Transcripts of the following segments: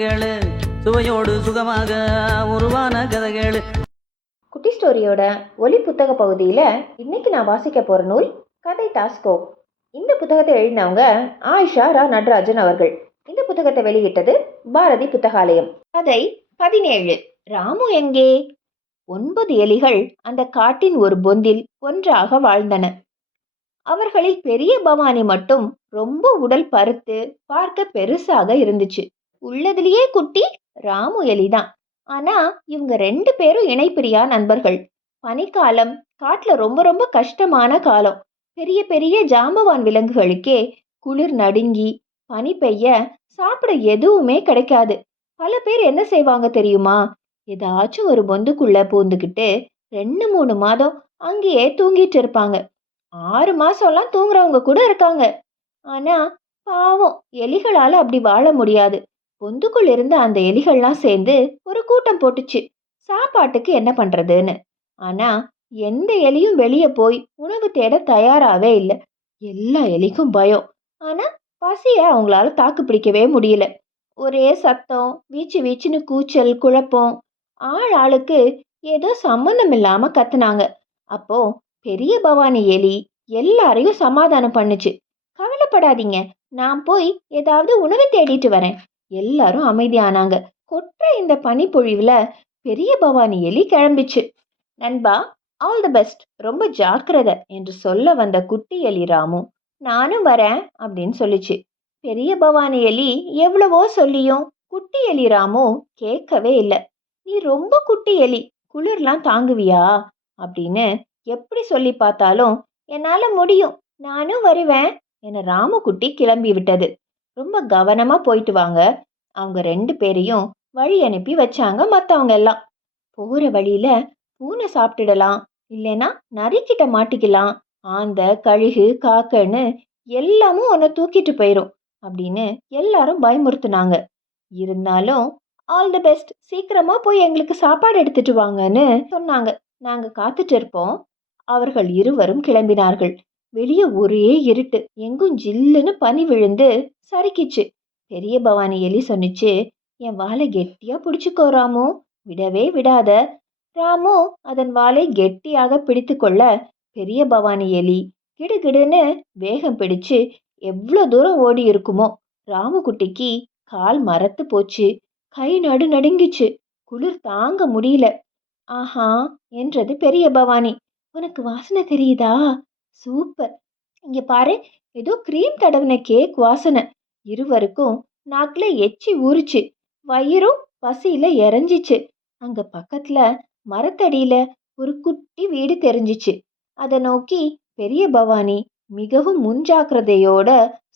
கேளு, சுவையோடு சுகமாக உருவான கதை கேளு. குட்டி ஸ்டோரியோட ஒலி புத்தக பகுதியில் இன்னைக்கு நான் வாசிக்க போகிற நூல் கதை டாஸ்கோ. இந்த புத்தகத்தை எழுதினவங்க ஆயிஷா ரா நடராஜன் அவர்கள். இந்த புத்தகத்தை வெளியிட்டது பாரதி புத்தகாலயம். கதை 17. ராமு எங்கே? 9 எலிகள் அந்த காட்டின் ஒரு பொந்தில் ஒன்றாக வாழ்ந்தன. அவர்களில் பெரிய பவானி மட்டும் ரொம்ப உடல் பருத்து பார்க்க பெருசாக இருந்துச்சு. உள்ளதுலயே குட்டி ராமு எலிதான். ஆனா இவங்க 2 பேரும் இணைப்பிரியா நண்பர்கள். பனிக்காலம் காட்டுல ரொம்ப ரொம்ப கஷ்டமான காலம். பெரிய பெரிய ஜாம்பவான் விலங்குகளுக்கே குளிர் நடுங்கி பனி பெய்ய சாப்பிட எதுவுமே கிடைக்காது. பல பேர் என்ன செய்வாங்க தெரியுமா? ஏதாச்சும் ஒரு பொந்துக்குள்ள பூந்துக்கிட்டு 2-3 மாதம் அங்கேயே தூங்கிட்டு இருப்பாங்க. 6 மாசம்லாம் தூங்குறவங்க கூட இருக்காங்க. ஆனா பாவம் எலிகளால அப்படி வாழ முடியாது. பொந்துக்குள் இருந்த அந்த எலிகள்லாம் சேர்ந்து ஒரு கூட்டம் போட்டுச்சு, சாப்பாட்டுக்கு என்ன பண்றதுன்னு. ஆனா எந்த எலியும் வெளியே போய் உணவு தேட தயாராகவே இல்லை. எல்லா எலிக்கும் பயம். ஆனா பசிய அவங்களால தாக்கு பிடிக்கவே முடியல. ஒரே சத்தம், வீச்சு வீச்சுன்னு கூச்சல், குழப்பம். ஆளுக்கு ஏதோ சம்மந்தம் இல்லாம கத்துனாங்க. அப்போ பெரிய பவானி எலி எல்லாரையும் சமாதானம் பண்ணுச்சு. கவலைப்படாதீங்க, நான் போய் ஏதாவது உணவு தேடிட்டு வரேன். எல்லாரும் அமைதியானாங்க. கொற்ற இந்த பனிப்பொழிவுல பெரிய பவானி எலி கிளம்பிச்சு. நண்பா, ஆல் தி பெஸ்ட், ரொம்ப ஜாக்கிரதை என்று சொல்ல வந்த குட்டி எலி ராமு நானும் வரேன் அப்படின்னு சொல்லிச்சு. பெரிய பவானி எலி எவ்வளவோ சொல்லியும் குட்டி எலி ராமு கேட்கவே இல்லை. நீ ரொம்ப குட்டி எலி, குளிர்லாம் தாங்குவியா அப்படின்னு எப்படி சொல்லி பார்த்தாலும் என்னால முடியும், நானும் வருவேன் என ராமுக்குட்டி கிளம்பி விட்டது. ரொம்ப கவனமா போயிட்டு வாங்க. அவங்க 2 பேரையும் வழி அனுப்பி வச்சாங்க மற்றவங்க எல்லாம். போற வழியில பூனை சாப்பிட்டுடலாம், இல்லைன்னா நரிக்கிட்ட மாட்டிக்கலாம், ஆந்த கழுகு காக்கன்னு எல்லாமும் உன்னை தூக்கிட்டு போயிரும் அப்படின்னு எல்லாரும் பயமுறுத்துனாங்க. இருந்தாலும் ஆல் தி பெஸ்ட், சீக்கிரமா போய் எங்களுக்கு சாப்பாடு எடுத்துட்டு வாங்கன்னு சொன்னாங்க. நாங்க காத்துட்டு இருப்போம். அவர்கள் இருவரும் கிளம்பினார்கள். வெளியே ஒரே இருட்டு, எங்கும் ஜில்லுன்னு பனி விழுந்து சறுக்கிச்சு. பெரிய பவானி எலி சொன்னிச்சு, என் வாழை கெட்டியா பிடிச்சுக்கோ ராமு, விடவே விடாத. ராமு அதன் வாளை கெட்டியாக பிடித்து கொள்ள பெரிய பவானி எலி கிடுகிடுன்னு வேகம் பிடிச்சு எவ்வளோ தூரம் ஓடி இருக்குமோ. ராமுக்குட்டிக்கு கால் மரத்து போச்சு, கை நடுங்கிச்சு, குளிர் தாங்க முடியல. ஆஹா என்றது பெரிய பவானி. உனக்கு வாசனை தெரியுதா? சூப்பர், இங்க பாரு, ஏதோ கிரீம் தடவின கேக் வாசனை. இருவருக்கும் நாக்குல எச்சி ஊறிச்சு, வயிறும் பசியில எரிஞ்சிச்சு. அங்க பக்கத்துல மரத்தடியில ஒரு குட்டி வீடு தெரிஞ்சிச்சு. அதை நோக்கி பெரிய பவானி மிகவும் முன்ஜாக்கிரதையோட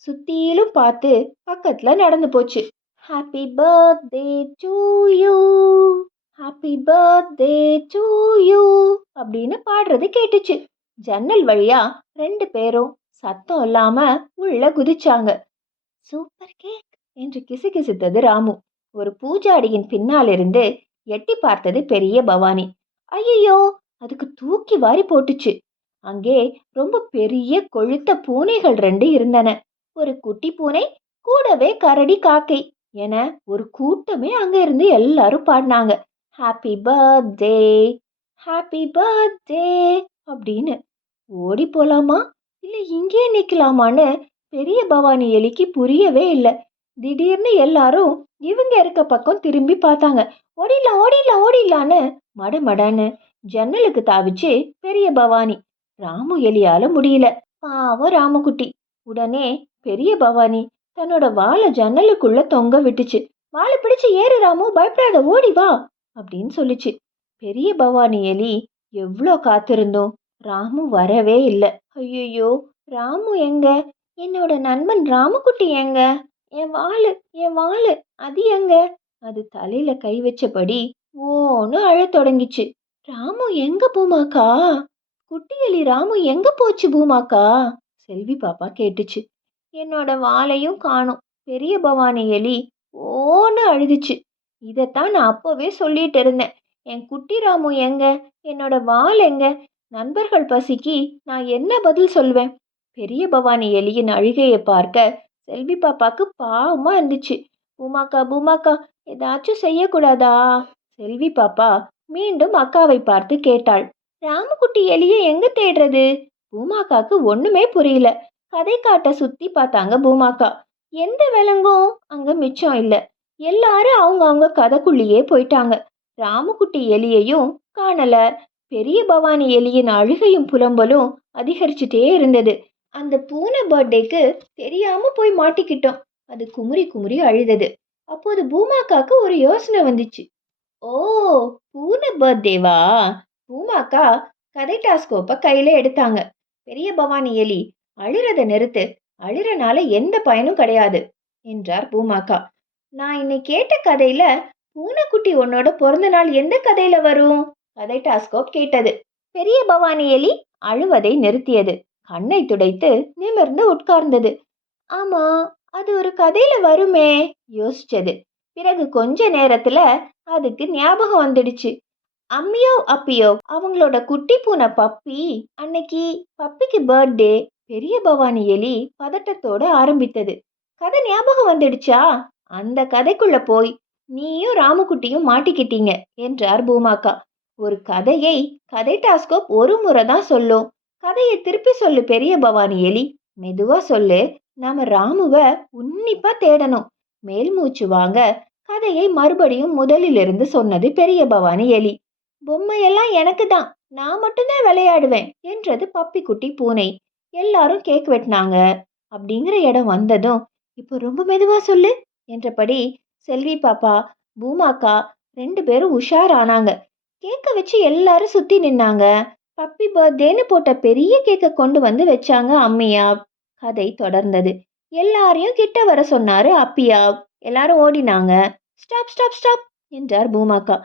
சுத்திலும் பார்த்து பக்கத்துல நடந்து போச்சு. Happy birthday to you, happy birthday to you அப்படின்னு பாடுறது கேட்டுச்சு. ஜன்னல் வழியா 2 பேரும் சத்தம் இல்லாம உள்ள குதிச்சாங்க. சூப்பர் கேக் என்று கிசுகிசுத்தது ராமு. ஒரு பூஜாடியின் பின்னால் இருந்து எட்டி பார்த்தது பெரிய பவானி. ஐயோ, அதுக்கு தூக்கி வாரி போட்டுச்சு. அங்கே ரொம்ப பெரிய கொழுத்த பூனைகள் 2 இருந்தன. ஒரு குட்டி பூனை, கூடவே கரடி காக்கை என ஒரு கூட்டமே அங்க இருந்து எல்லாரும் பாடினாங்க. ஹாப்பி பர்த்டே, ஹாப்பி பர்த்டே அப்படின்னு. ஓடி போலாமா இல்ல இங்கே நிக்கலாமான்னு பெரிய பவானி எலிக்கு புரியவே இல்லை. திடீர்னு எல்லாரும் இவங்க இருக்க பக்கம் திரும்பி பார்த்தாங்க. ஓடிடலாம் ஓடிடலாம் ஓடிடலான்னு மடமடன்னு ஜன்னலுக்கு தாவிச்சு பெரிய பவானி. ராமு எலியால முடியல. பாவம் ராமுக்குட்டி. உடனே பெரிய பவானி தன்னோட வாழை ஜன்னலுக்குள்ள தொங்க விட்டுச்சு. வாழை பிடிச்சு ஏறு ராமு, பயப்படாத, ஓடி வா அப்படின்னு சொல்லிச்சு. பெரிய பவானி எலி எவ்வளோ காத்திருந்தோம், ராமு வரவே இல்லை. ஐயோ, ராமு எங்க? என்னோட நண்பன் ராமுக்குட்டி எங்க? என் வாளு, என் வாளு, அது எங்க? அது தலையில கை வச்சபடி ஓன்னு அழத் தொடங்கிச்சு. ராமு எங்க பூமாக்கா? குட்டி எலி ராமு எங்க போச்சு பூமாக்கா? செல்வி பாப்பா கேட்டுச்சு. என்னோட வாளையும் காணும். பெரிய பவானி எலி ஓன்னு அழுதுச்சு. இதைத்தான் நான் அப்பவே சொல்லிட்டு இருந்தேன். என் குட்டி ராமு எங்க? என்னோட வாள் எங்க? நண்பர்கள் பசிக்கு நான் என்ன பதில் சொல்வேன்? பெரிய பவானி எலியின் அழுகையை பார்க்க செல்வி பாப்பாக்கு பாவமா இருந்துச்சு. பூமாக்கா பூமாக்கா ஏதாச்சும் செய்யக்கூடாதா? செல்வி பாப்பா மீண்டும் அக்காவை பார்த்து கேட்டாள். ராமுக்குட்டி எலியை எங்க தேடுறது? பூமாக்காக்கு ஒண்ணுமே புரியல. கதை காட்ட சுத்தி பார்த்தாங்க பூமாக்கா. எந்த விலங்கும் அங்க மிச்சம் இல்ல. எல்லாரும் அவங்க அவங்க கதைக்குள்ளேயே போயிட்டாங்க. ராமுக்குட்டி எலியையும் காணல. பெரிய பவானி எலியின் அழுகையும் புலம்பலும் அதிகரிச்சுட்டே இருந்தது. அந்த பூனை பர்த்டேக்கு தெரியாம போய் மாட்டிக்கிட்டோம். அது குமுறி குமுறி அழுதது. அப்போது பூமாக்காக்கு ஒரு யோசனை வந்துச்சு. ஓ, பூனை பர்த்டேவா? பூமாக்கா கதை டாஸ்கோப்பை கையில எடுத்தாங்க. பெரிய பவானி எலி, அழுறத நிறுத்து. அழுறனால எந்த பயனும் கிடையாது என்றார் பூமாக்கா. நான் இன்னைக்கு கேட்ட கதையில பூனைக்குட்டி உன்னோட பிறந்த நாள் எந்த கதையில வரும்? கதை டாஸ்கோப் கேட்டது. பெரிய பவானி எலி அழுவதை நிறுத்தியது. கண்ணை துடைத்து நிமிர்ந்து உட்கார்ந்தது. ஆமா, அது ஒரு கதையில வருமே யோசிச்சது. பிறகு கொஞ்ச நேரத்துல அதுக்கு ஞாபகம் வந்துடுச்சு. அம்மியோ அப்பியோ அவங்களோட குட்டி பூனை பப்பி. அன்னைக்கு பப்பிக்கு பர்த்டே. பெரிய பவானி எலி பதட்டத்தோட ஆரம்பித்தது. கதை ஞாபகம் வந்துடுச்சா? அந்த கதைக்குள்ள போய் நீயும் ராமுக்குட்டியும் மாட்டிக்கிட்டீங்க என்றார் பூமாக்கா. ஒரு கதையை கதை டாஸ்கோப் ஒரு முறை தான் சொல்லும். கதையை திருப்பி சொல்லு பெரிய பவானி எலி. மெதுவா சொல்லு. நாம ராமுவ உன்னிப்பா தேடணும். மேல் மூச்சு வாங்க கதையை மறுபடியும் முதலிலிருந்து சொன்னது பெரிய பவானி எலி. பொம்மையெல்லாம் எனக்கு தான், நான் மட்டும்தான் விளையாடுவேன் என்றது பப்பி குட்டி பூனை. எல்லாரும் கேக் வெட்டினாங்க. அப்படிங்கிற இடம் வந்ததும் இப்போ ரொம்ப மெதுவா சொல்லு என்றபடி செல்வி பாப்பா பூமாக்கா 2 பேரும் உஷாரானாங்க. கேக்க வச்சு எல்லாரும் சுத்தி நின்னாங்க. பப்பி பர்த்டேன்னு போட்ட பெரிய கேக்க கொண்டு வந்து வச்சாங்க அம்மியா. கதை தொடர்ந்தது. எல்லாரையும் கிட்ட வர சொன்னாரு அப்பியா. எல்லாரும் ஓடினாங்க. ஸ்டாப் ஸ்டாப் ஸ்டாப் என்றார் பூமாக்கா.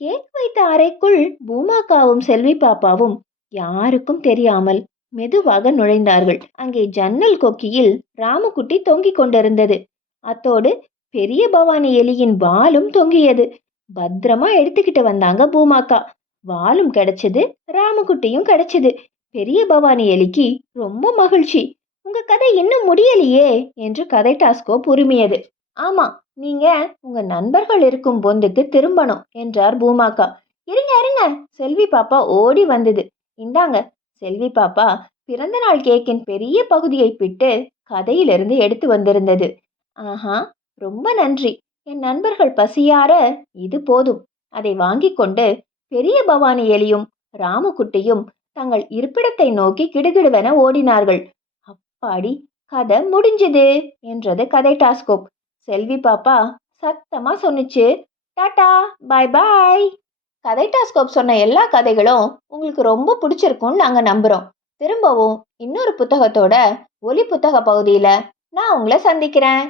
கேக் வைத்த அறைக்குள் பூமாக்காவும் செல்வி பாப்பாவும் யாருக்கும் தெரியாமல் மெதுவாக நுழைந்தார்கள். அங்கே ஜன்னல் கொக்கியில் ராமுக்குட்டி தொங்கிக் கொண்டிருந்தது. அத்தோடு பெரிய பவானி எலியின் வாலும் தொங்கியது. பத்திரமா எடுத்துக்கிட்டு வந்தாங்க பூமாக்கா. வாலும் கிடைச்சது, ராமுக்குட்டியும் கிடைச்சது. பெரிய பவானி எலிக்கு ரொம்ப மகிழ்ச்சி. உங்க கதை இன்னும் முடியலையே என்று கதை டாஸ்கோப் உரிமையது. ஆமா, நீங்க உங்க நண்பர்கள் இருக்கும் பொந்துக்கு திரும்பணும் என்றார் பூமாக்கா. இருங்க இருங்க, செல்வி பாப்பா ஓடி வந்தது. இந்தாங்க. செல்வி பாப்பா பிறந்த நாள் கேக்கின் பெரிய பகுதியை பிட்டு கதையிலிருந்து எடுத்து வந்திருந்தது. ஆஹா, ரொம்ப நன்றி. என் நண்பர்கள் பசியார இது போதும். அதை வாங்கி கொண்டு பெரிய பவானி எலியும் ராமுக்குட்டியும் தங்கள் இருப்பிடத்தை நோக்கி கிடுகிடுவென ஓடினார்கள். அப்பாடி, கதை முடிஞ்சது என்றது கதை டாஸ்கோப். செல்வி பாப்பா சத்தமா சொன்னுச்சு, டாடா பாய் பாய். கதை டாஸ்கோப் சொன்ன எல்லா கதைகளும் உங்களுக்கு ரொம்ப பிடிச்சிருக்கும்னு நாங்க நம்புறோம். திரும்பவும் இன்னொரு புத்தகத்தோட ஒலி புத்தக பகுதியில நான் உங்களை சந்திக்கிறேன்.